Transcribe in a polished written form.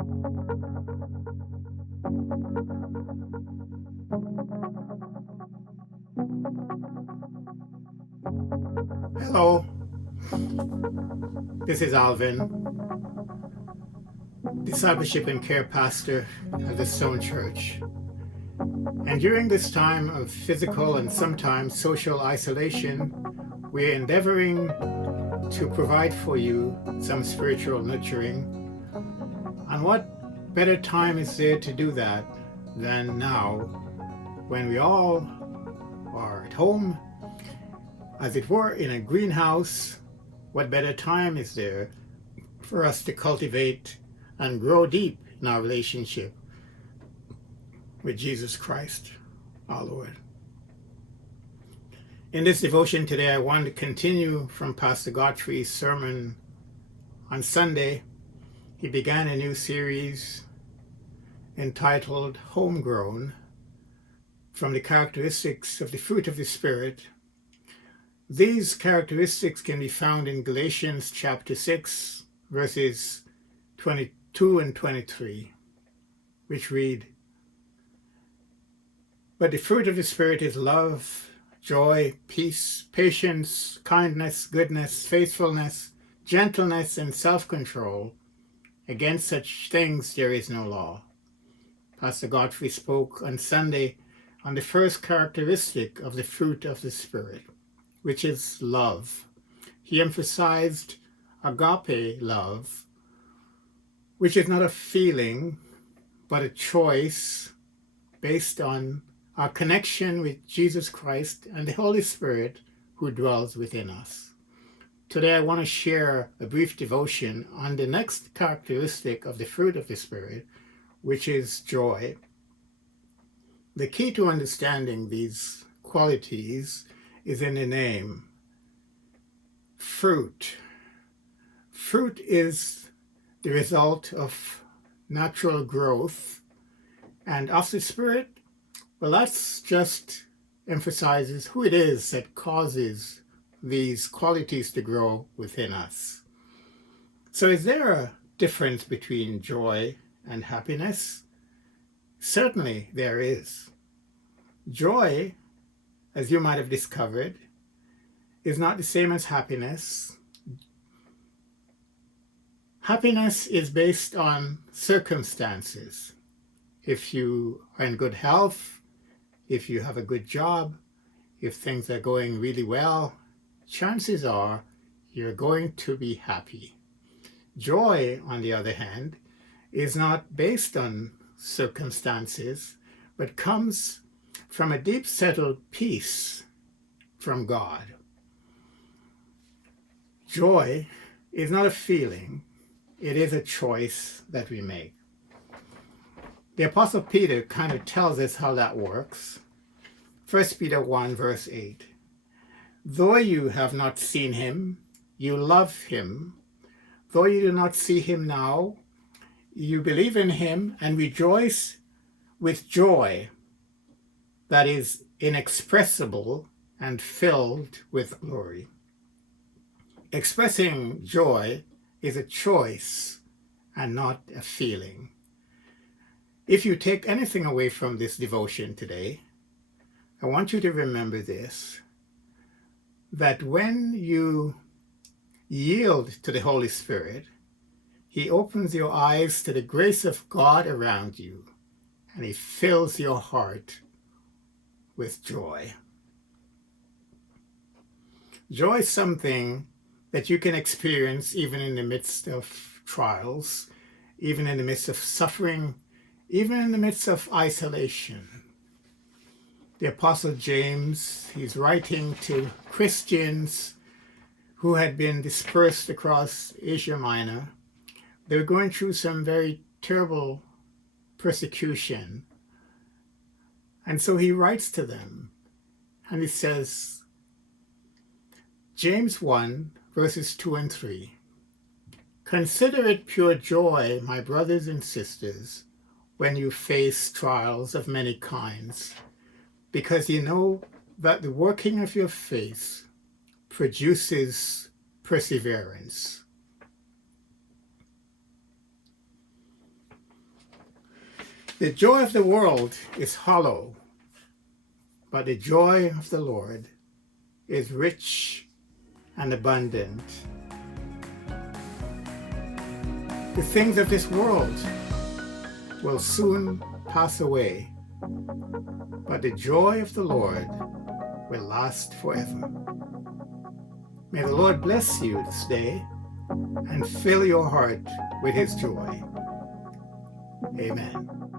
Hello, this is Alvin, Discipleship and Care Pastor at the Stone Church. And during this time of physical and sometimes social isolation, we're endeavoring to provide for you some spiritual nurturing. And what better time is there to do that than now, when we all are at home, as it were, in a greenhouse? What better time is there for us to cultivate and grow deep in our relationship with Jesus Christ, our Lord? In this devotion today, I want to continue from Pastor Godfrey's sermon on Sunday. He began a new series entitled Homegrown, from the characteristics of the fruit of the Spirit. These characteristics can be found in Galatians chapter 6, verses 22 and 23, which read, "But the fruit of the Spirit is love, joy, peace, patience, kindness, goodness, faithfulness, gentleness, and self-control. Against such things there is no law." Pastor Godfrey spoke on Sunday on the first characteristic of the fruit of the Spirit, which is love. He emphasized agape love, which is not a feeling, but a choice based on our connection with Jesus Christ and the Holy Spirit who dwells within us. Today I want to share a brief devotion on the next characteristic of the fruit of the Spirit, which is joy. The key to understanding these qualities is in the name. Fruit. Fruit is the result of natural growth, and of the Spirit, well, that's just emphasizes who it is that causes these qualities to grow within us. So is there a difference between joy and happiness? Certainly there is. Joy, as you might have discovered, is not the same as happiness. Happiness is based on circumstances. If you are in good health, if you have a good job, if things are going really well, chances are you're going to be happy. Joy, on the other hand, is not based on circumstances, but comes from a deep settled peace from God. Joy is not a feeling, it is a choice that we make. The Apostle Peter kind of tells us how that works. 1 Peter 1, verse 8. "Though you have not seen him, you love him. Though you do not see him now, you believe in him and rejoice with joy that is inexpressible and filled with glory." Expressing joy is a choice and not a feeling. If you take anything away from this devotion today, I want you to remember this, that when you yield to the Holy Spirit, He opens your eyes to the grace of God around you, and He fills your heart with joy. Joy is something that you can experience even in the midst of trials, even in the midst of suffering, even in the midst of isolation. The Apostle James, he's writing to Christians who had been dispersed across Asia Minor. They were going through some very terrible persecution. And so he writes to them, and he says, James 1, verses 2 and 3, "Consider it pure joy, my brothers and sisters, when you face trials of many kinds, because you know that the working of your faith produces perseverance." The joy of the world is hollow, but the joy of the Lord is rich and abundant. The things of this world will soon pass away, but the joy of the Lord will last forever. May the Lord bless you this day and fill your heart with his joy. Amen.